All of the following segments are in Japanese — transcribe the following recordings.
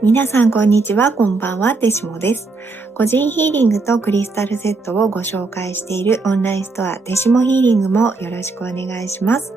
皆さんこんにちは、こんばんは、てしもです。個人ヒーリングとクリスタルセットをご紹介しているオンラインストアてしもヒーリングもよろしくお願いします。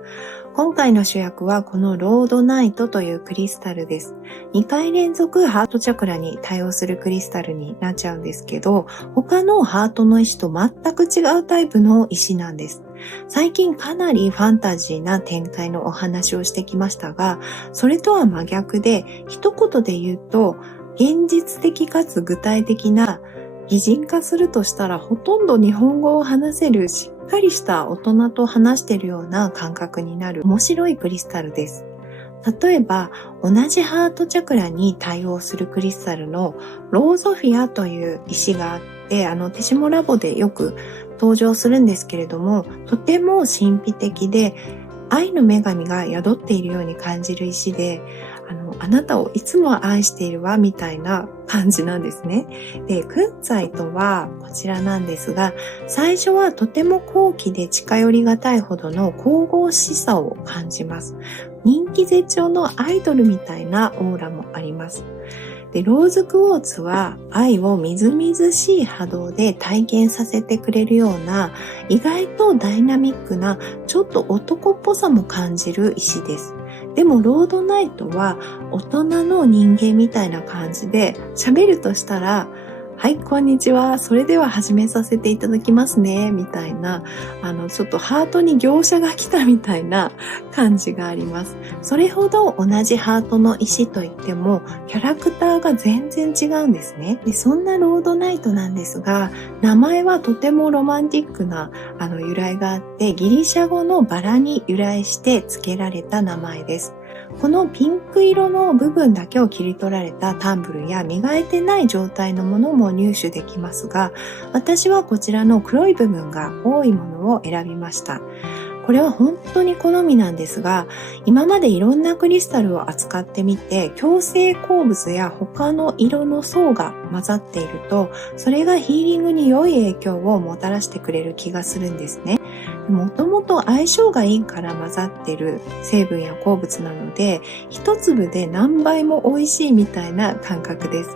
今回の主役はこのロードナイトというクリスタルです。2回連続ハートチャクラに対応するクリスタルになっちゃうんですけど、他のハートの石と全く違うタイプの石なんです。最近かなりファンタジーな展開のお話をしてきましたが、それとは真逆で、一言で言うと、現実的かつ具体的な、擬人化するとしたらほとんど日本語を話せるしっかりした大人と話しているような感覚になる面白いクリスタルです。例えば、同じハートチャクラに対応するクリスタルのローゾフィアという石があって、手しもラボでよく登場するんですけれども、とても神秘的で、愛の女神が宿っているように感じる石で、あなたをいつも愛しているわみたいな感じなんですね。で、クンツァイとはこちらなんですが、最初はとても高貴で近寄りがたいほどの神々しさを感じます。人気絶頂のアイドルみたいなオーラもあります。で、ローズクォーツは愛をみずみずしい波動で体験させてくれるような、意外とダイナミックな、ちょっと男っぽさも感じる石です。でもロードナイトは大人の人間みたいな感じで、喋るとしたら、はい、こんにちは。それでは始めさせていただきますね。みたいな、ちょっとハートに業者が来たみたいな感じがあります。それほど同じハートの石といっても、キャラクターが全然違うんですね。で、そんなロードナイトなんですが、名前はとてもロマンティックな、由来があって、ギリシャ語のバラに由来して付けられた名前です。このピンク色の部分だけを切り取られたタンブルや磨いてない状態のものも入手できますが、私はこちらの黒い部分が多いものを選びました。これは本当に好みなんですが、今までいろんなクリスタルを扱ってみて、共生鉱物や他の色の層が混ざっていると、それがヒーリングに良い影響をもたらしてくれる気がするんですね。もともと相性がいいから混ざっている成分や鉱物なので、一粒で何倍も美味しいみたいな感覚です。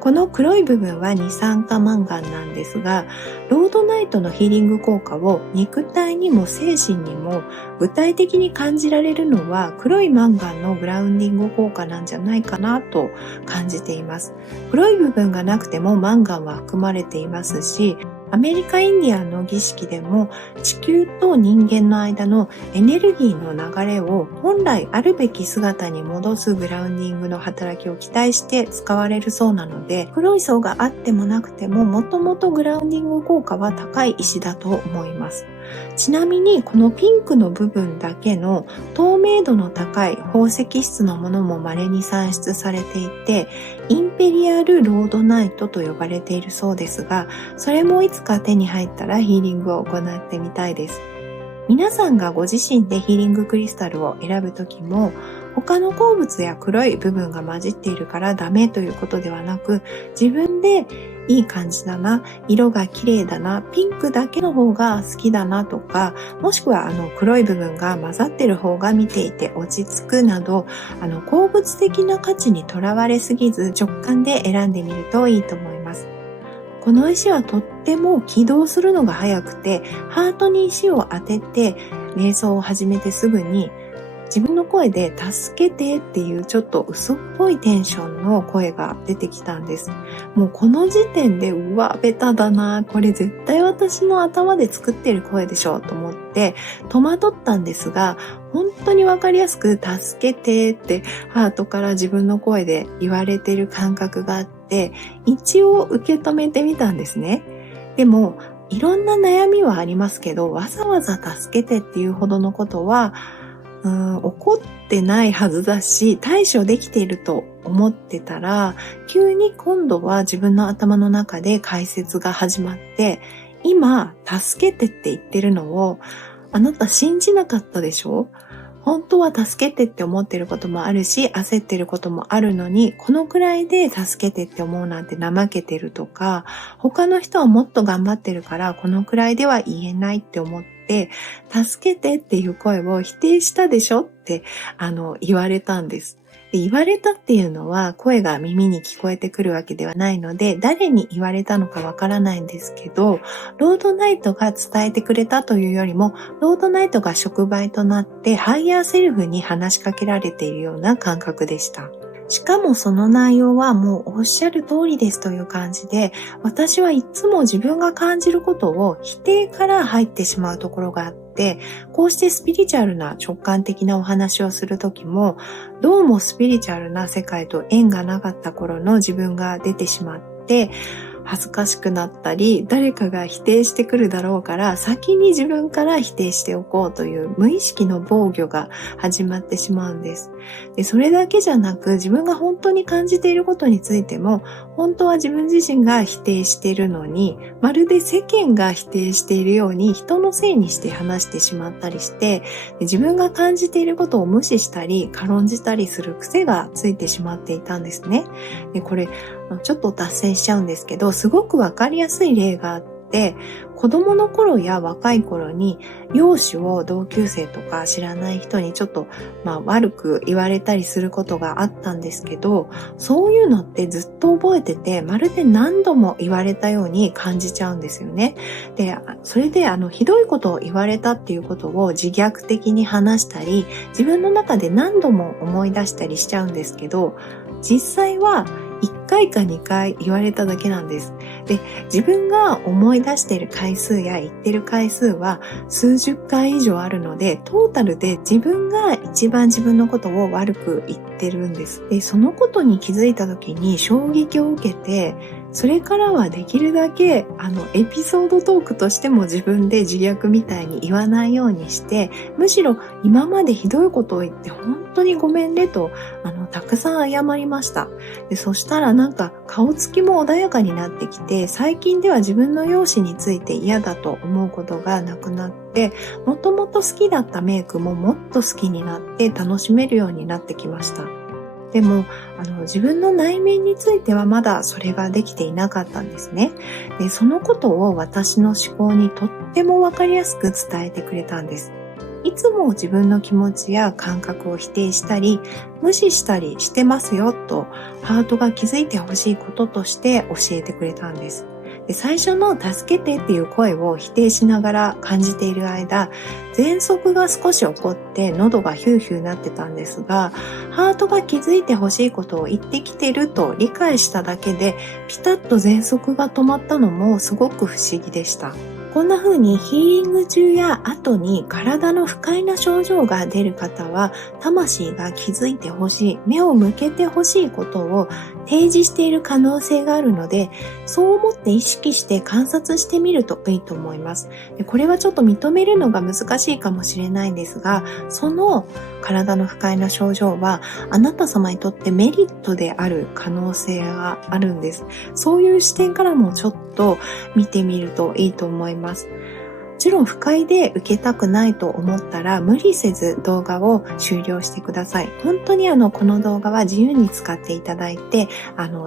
この黒い部分は二酸化マンガンなんですが、ロードナイトのヒーリング効果を肉体にも精神にも具体的に感じられるのは黒いマンガンのグラウンディング効果なんじゃないかなと感じています。黒い部分がなくてもマンガンは含まれていますし、アメリカ・インディアンの儀式でも地球と人間の間のエネルギーの流れを本来あるべき姿に戻すグラウンディングの働きを期待して使われるそうなので、黒い層があってもなくてももともとグラウンディング効果は高い石だと思います。ちなみにこのピンクの部分だけの透明度の高い宝石質のものも稀に産出されていて、インペリアルロードナイトと呼ばれているそうですが、それもいつか手に入ったらヒーリングを行ってみたいです。皆さんがご自身でヒーリングクリスタルを選ぶときも、他の鉱物や黒い部分が混じっているからダメということではなく、自分でいい感じだな、色が綺麗だな、ピンクだけの方が好きだなとか、もしくは黒い部分が混ざっている方が見ていて落ち着くなど、鉱物的な価値にとらわれすぎず直感で選んでみるといいと思います。この石はとっても起動するのが早くて、ハートに石を当てて瞑想を始めてすぐに自分の声で助けてっていうちょっと嘘っぽいテンションの声が出てきたんです。もうこの時点でうわベタだな、これ絶対私の頭で作ってる声でしょと思って戸惑ったんですが、本当にわかりやすく助けてってハートから自分の声で言われてる感覚があって、一応受け止めてみたんですね。でもいろんな悩みはありますけど、わざわざ助けてっていうほどのことは怒ってないはずだし、対処できていると思ってたら、急に今度は自分の頭の中で解説が始まって、今、助けてって言ってるのを、あなた信じなかったでしょ？本当は助けてって思ってることもあるし、焦ってることもあるのに、このくらいで助けてって思うなんて怠けてるとか、他の人はもっと頑張ってるから、このくらいでは言えないって思って、助けてっていう声を否定したでしょって、言われたんです。で、言われたっていうのは声が耳に聞こえてくるわけではないので、誰に言われたのかわからないんですけど、ロードナイトが伝えてくれたというよりも、ロードナイトが触媒となってハイヤーセルフに話しかけられているような感覚でした。しかもその内容はもうおっしゃる通りですという感じで、私はいつも自分が感じることを否定から入ってしまうところがあって、こうしてスピリチュアルな直感的なお話をするときも、どうもスピリチュアルな世界と縁がなかった頃の自分が出てしまって、恥ずかしくなったり、誰かが否定してくるだろうから、先に自分から否定しておこうという無意識の防御が始まってしまうんです。で、それだけじゃなく、自分が本当に感じていることについても、本当は自分自身が否定しているのに、まるで世間が否定しているように人のせいにして話してしまったりして、で、自分が感じていることを無視したり、軽んじたりする癖がついてしまっていたんですね。で、これ、ちょっと脱線しちゃうんですけど、すごくわかりやすい例があって、子供の頃や若い頃に容姿を同級生とか知らない人にちょっと悪く言われたりすることがあったんですけど、そういうのってずっと覚えてて、まるで何度も言われたように感じちゃうんですよね。で、それでひどいことを言われたっていうことを自虐的に話したり、自分の中で何度も思い出したりしちゃうんですけど、実際は1回か2回言われただけなんです。で、自分が思い出している回数や言ってる回数は数十回以上あるので、トータルで自分が一番自分のことを悪く言ってるんです。で、そのことに気づいた時に衝撃を受けて、それからはできるだけエピソードトークとしても自分で自虐みたいに言わないようにして、むしろ今までひどいことを言って本当にごめんねとたくさん謝りました。で、そしたら顔つきも穏やかになってきて、最近では自分の容姿について嫌だと思うことがなくなって、もともと好きだったメイクももっと好きになって楽しめるようになってきました。でも自分の内面についてはまだそれができていなかったんですね。で、そのことを私の思考にとってもわかりやすく伝えてくれたんです。いつも自分の気持ちや感覚を否定したり、無視したりしてますよと、ハートが気づいてほしいこととして教えてくれたんです。で、最初の助けてっていう声を否定しながら感じている間、喘息が少し起こって喉がヒューヒューなってたんですが、ハートが気づいてほしいことを言ってきてると理解しただけで、ピタッと喘息が止まったのもすごく不思議でした。こんな風にヒーリング中や後に体の不快な症状が出る方は、魂が気づいてほしい、目を向けてほしいことを提示している可能性があるので、そう思って意識して観察してみるといいと思います。で、これはちょっと認めるのが難しいかもしれないんですが、その体の不快な症状はあなた様にとってメリットである可能性があるんです。そういう視点からもちょっと見てみるといいと思います。もちろん不快で受けたくないと思ったら無理せず動画を終了してください。本当にこの動画は自由に使っていただいて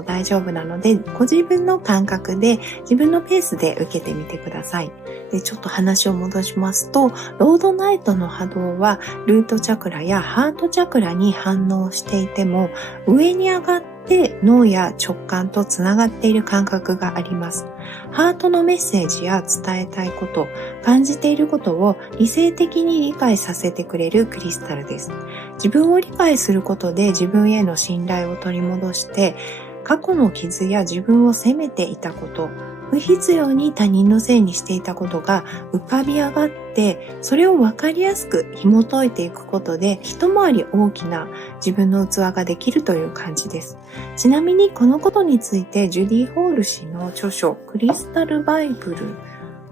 大丈夫なので、ご自分の感覚で自分のペースで受けてみてください。で、ちょっと話を戻しますと、ロードナイトの波動はルートチャクラやハートチャクラに反応していても、上に上がって脳や直感とつながっている感覚があります。ハートのメッセージや伝えたいこと、感じていることを理性的に理解させてくれるクリスタルです。自分を理解することで自分への信頼を取り戻して、過去の傷や自分を責めていたこと、不必要に他人のせいにしていたことが浮かび上がって、それを分かりやすく紐解いていくことで、一回り大きな自分の器ができるという感じです。ちなみにこのことについてジュディ・ホール氏の著書クリスタルバイブル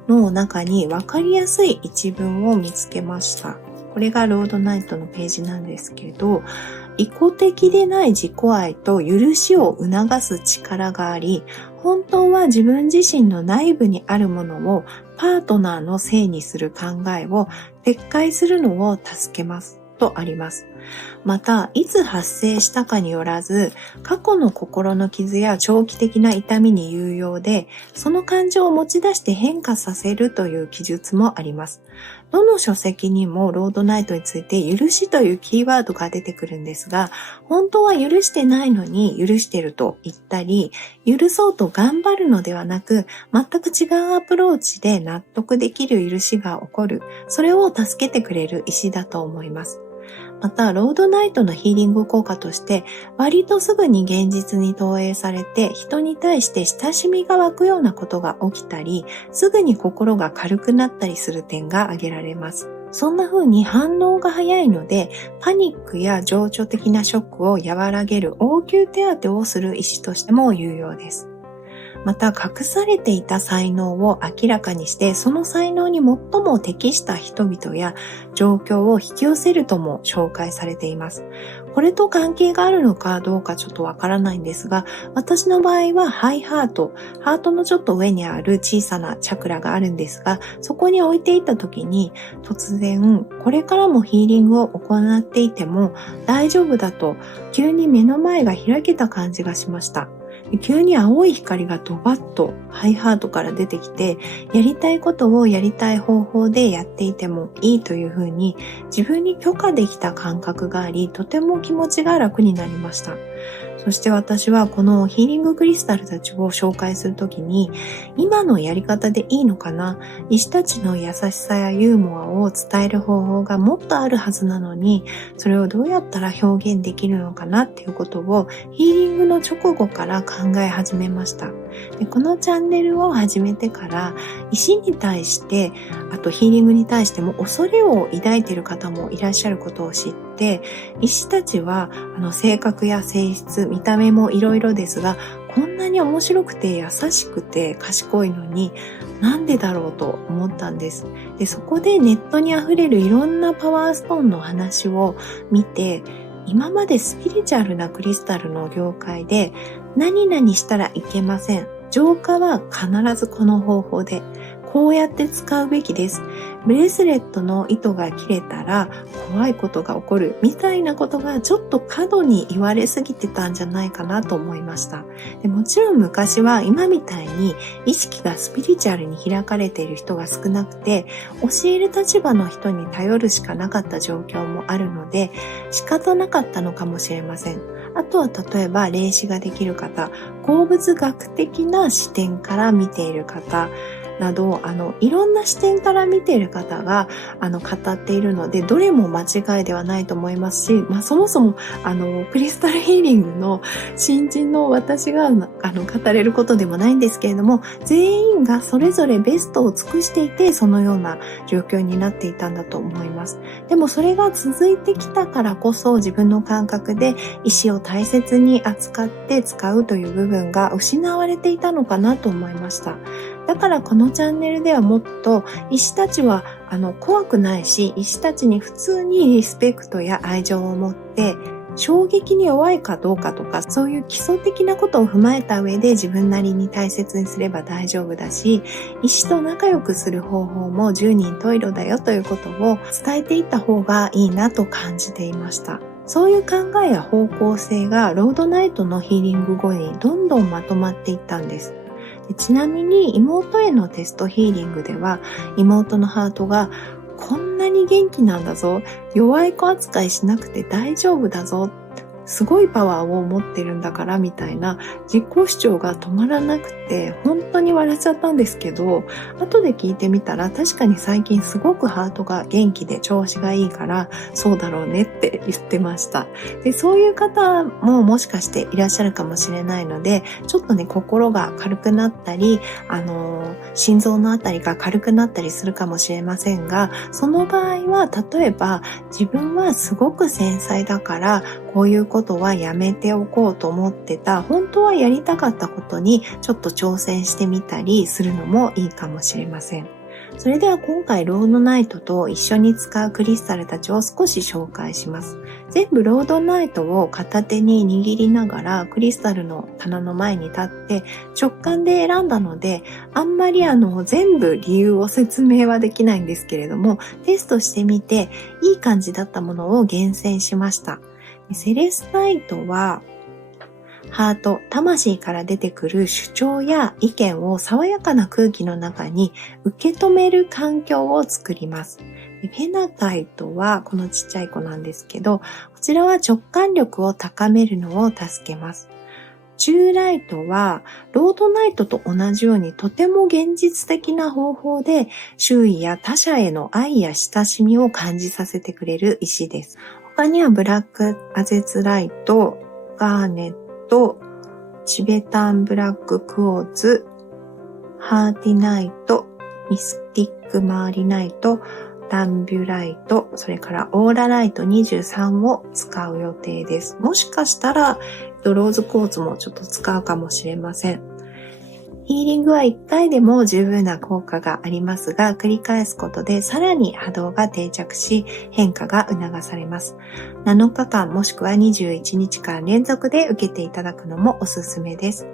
の中に分かりやすい一文を見つけました。これがロードナイトのページなんですけど、意図的でない自己愛と許しを促す力があり、本当は自分自身の内部にあるものをパートナーのせいにする考えを撤回するのを助けますとあります。また、いつ発生したかによらず、過去の心の傷や長期的な痛みに有用で、その感情を持ち出して変化させるという記述もあります。どの書籍にもロードナイトについて許しというキーワードが出てくるんですが、本当は許してないのに許してると言ったり、許そうと頑張るのではなく、全く違うアプローチで納得できる許しが起こる。それを助けてくれる石だと思います。また、ロードナイトのヒーリング効果として、割とすぐに現実に投影されて、人に対して親しみが湧くようなことが起きたり、すぐに心が軽くなったりする点が挙げられます。そんな風に反応が早いので、パニックや情緒的なショックを和らげる応急手当をする石としても有用です。また、隠されていた才能を明らかにして、その才能に最も適した人々や状況を引き寄せるとも紹介されています。これと関係があるのかどうかちょっとわからないんですが、私の場合はハイハートのちょっと上にある小さなチャクラがあるんですが、そこに置いていた時に突然、これからもヒーリングを行っていても大丈夫だと、急に目の前が開けた感じがしました。急に青い光がドバッとハイハートから出てきて、やりたいことをやりたい方法でやっていてもいいというふうに自分に許可できた感覚があり、とても気持ちが楽になりました。そして私はこのヒーリングクリスタルたちを紹介するときに、今のやり方でいいのかな、石たちの優しさやユーモアを伝える方法がもっとあるはずなのに、それをどうやったら表現できるのかなっていうことをヒーリングの直後から考え始めました。で、このチャンネルを始めてから、石に対して、あとヒーリングに対しても恐れを抱いている方もいらっしゃることを知って、石たちは性格や性質、見た目もいろいろですが、こんなに面白くて優しくて賢いのになんでだろうと思ったんです。で、そこでネットにあふれるいろんなパワーストーンの話を見て、今までスピリチュアルなクリスタルの業界で何々したらいけません。浄化は必ずこの方法で、こうやって使うべきです。ブレスレットの糸が切れたら怖いことが起こるみたいなことがちょっと過度に言われすぎてたんじゃないかなと思いました。で、もちろん昔は今みたいに意識がスピリチュアルに開かれている人が少なくて、教える立場の人に頼るしかなかった状況もあるので仕方なかったのかもしれません。あとは例えば霊視ができる方、鉱物学的な視点から見ている方など、いろんな視点から見ている方が、語っているので、どれも間違いではないと思いますし、そもそも、クリスタルヒーリングの新人の私が、語れることでもないんですけれども、全員がそれぞれベストを尽くしていて、そのような状況になっていたんだと思います。でもそれが続いてきたからこそ、自分の感覚で石を大切に扱って使うという部分が失われていたのかなと思いました。だからこのチャンネルではもっと石たちは怖くないし、石たちに普通にリスペクトや愛情を持って衝撃に弱いかどうかとか、そういう基礎的なことを踏まえた上で自分なりに大切にすれば大丈夫だし、石と仲良くする方法も十人十色だよということを伝えていった方がいいなと感じていました。そういう考えや方向性がロードナイトのヒーリング後にどんどんまとまっていったんです。ちなみに妹へのテストヒーリングでは、妹のハートがこんなに元気なんだぞ、弱い子扱いしなくて大丈夫だぞ、すごいパワーを持ってるんだからみたいな自己主張が止まらなくて、本当に笑っちゃったんですけど、後で聞いてみたら確かに最近すごくハートが元気で調子がいいからそうだろうねって言ってました。で、そういう方ももしかしていらっしゃるかもしれないので、ちょっとね、心が軽くなったり、心臓のあたりが軽くなったりするかもしれませんが、その場合は例えば自分はすごく繊細だからこういうことはやめておこうと思ってた、本当はやりたかったことにちょっと挑戦してみたりするのもいいかもしれません。それでは今回ロードナイトと一緒に使うクリスタルたちを少し紹介します。全部ロードナイトを片手に握りながらクリスタルの棚の前に立って直感で選んだので、あんまり全部理由を説明はできないんですけれども、テストしてみていい感じだったものを厳選しました。セレスナイトはハート、魂から出てくる主張や意見を爽やかな空気の中に受け止める環境を作ります。フェナカイトはこのちっちゃい子なんですけど、こちらは直感力を高めるのを助けます。チューライトはロードナイトと同じようにとても現実的な方法で周囲や他者への愛や親しみを感じさせてくれる石です。他にはブラックアゼツライト、ガーネット、チベタンブラッククォーツ、ハーティナイト、ミスティックマーリナイト、ダンビュライト、それからオーラライト23を使う予定です。もしかしたらローズクォーツもちょっと使うかもしれません。ヒーリングは1回でも十分な効果がありますが、繰り返すことでさらに波動が定着し、変化が促されます。7日間もしくは21日間連続で受けていただくのもおすすめです。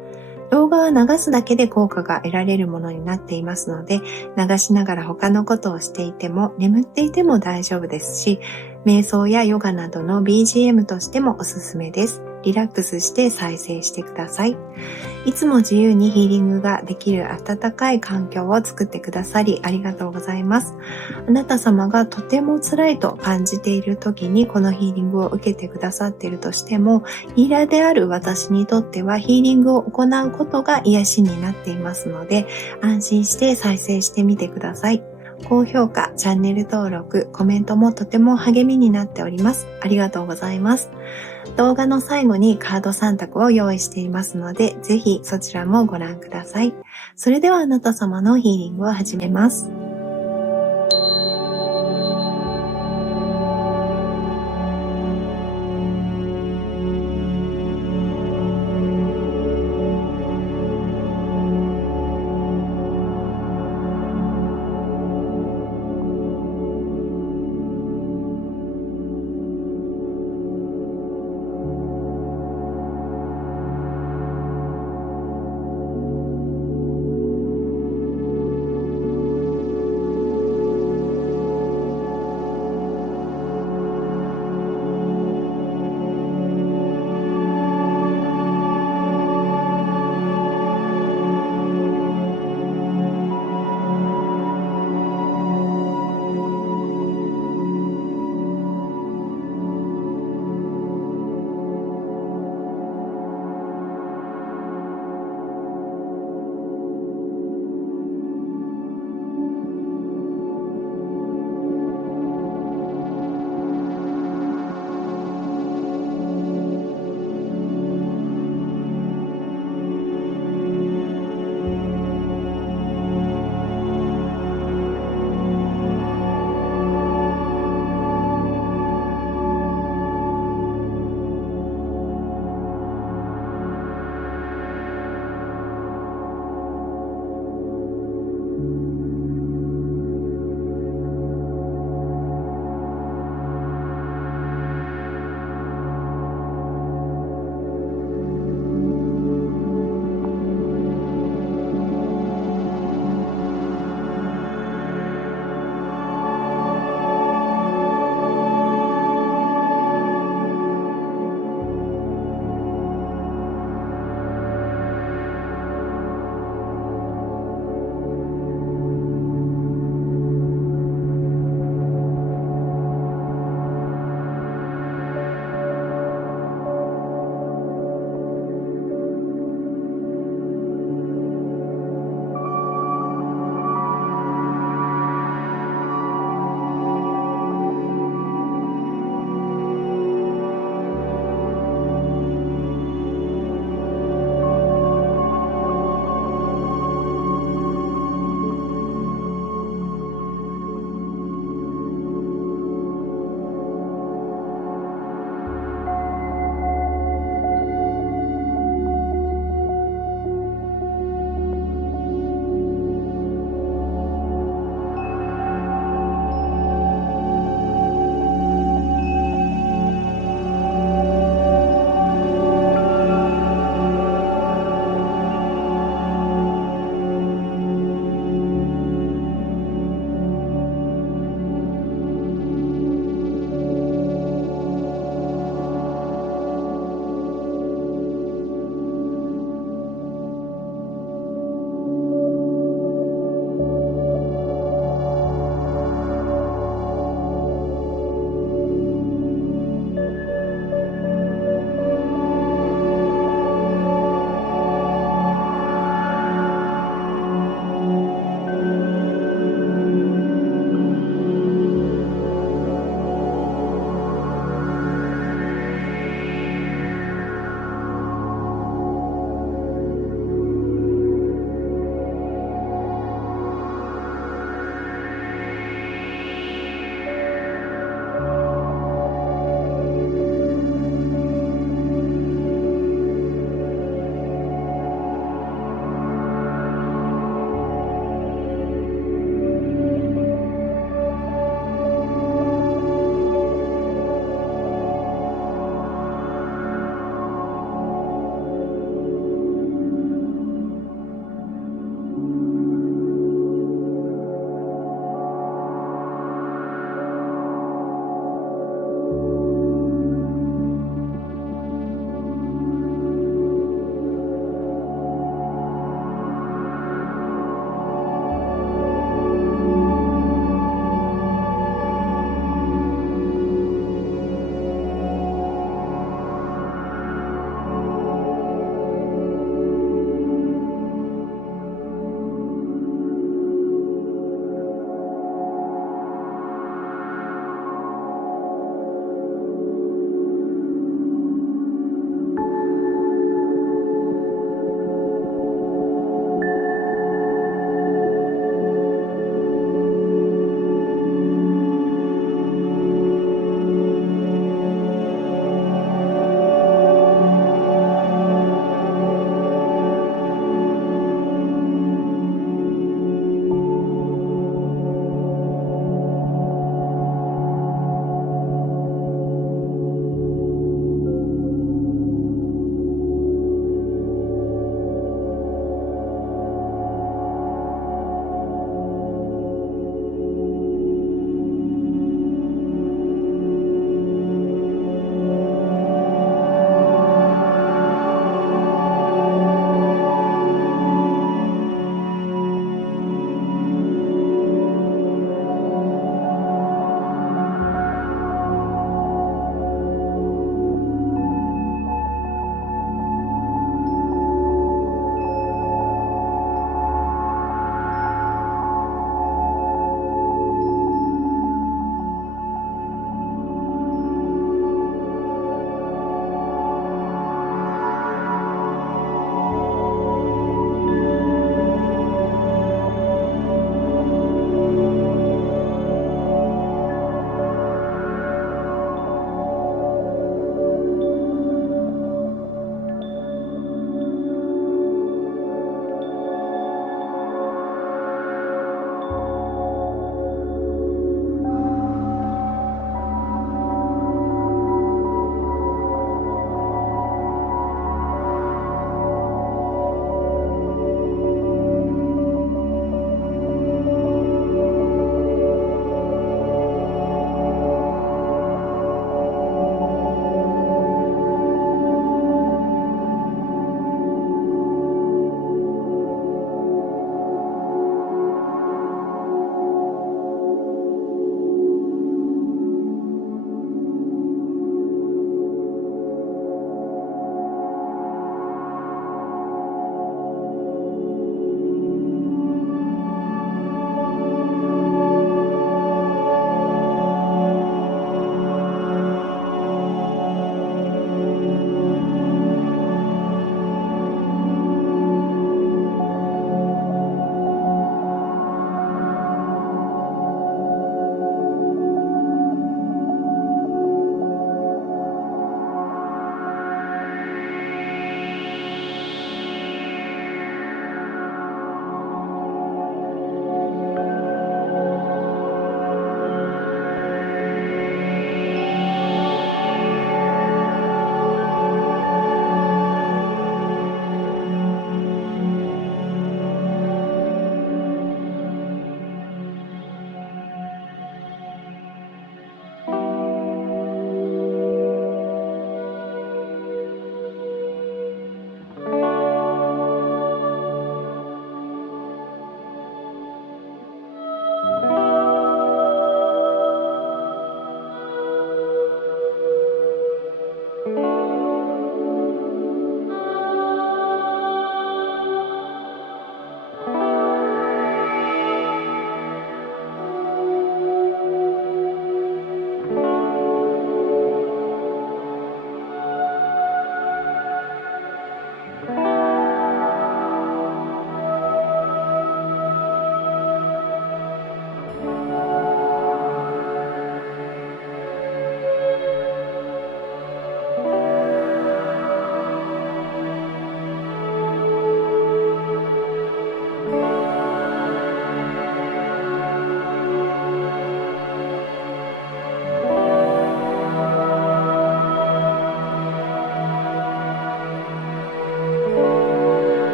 動画は流すだけで効果が得られるものになっていますので、流しながら他のことをしていても眠っていても大丈夫ですし、瞑想やヨガなどの BGM としてもおすすめです。リラックスして再生してください。いつも自由にヒーリングができる温かい環境を作ってくださりありがとうございます。あなた様がとても辛いと感じている時にこのヒーリングを受けてくださっているとしても、ヒーラーである私にとってはヒーリングを行うことが癒しになっていますので、安心して再生してみてください。高評価、チャンネル登録、コメントもとても励みになっております。ありがとうございます。動画の最後にカード3択を用意していますので、ぜひそちらもご覧ください。それではあなた様のヒーリングを始めます。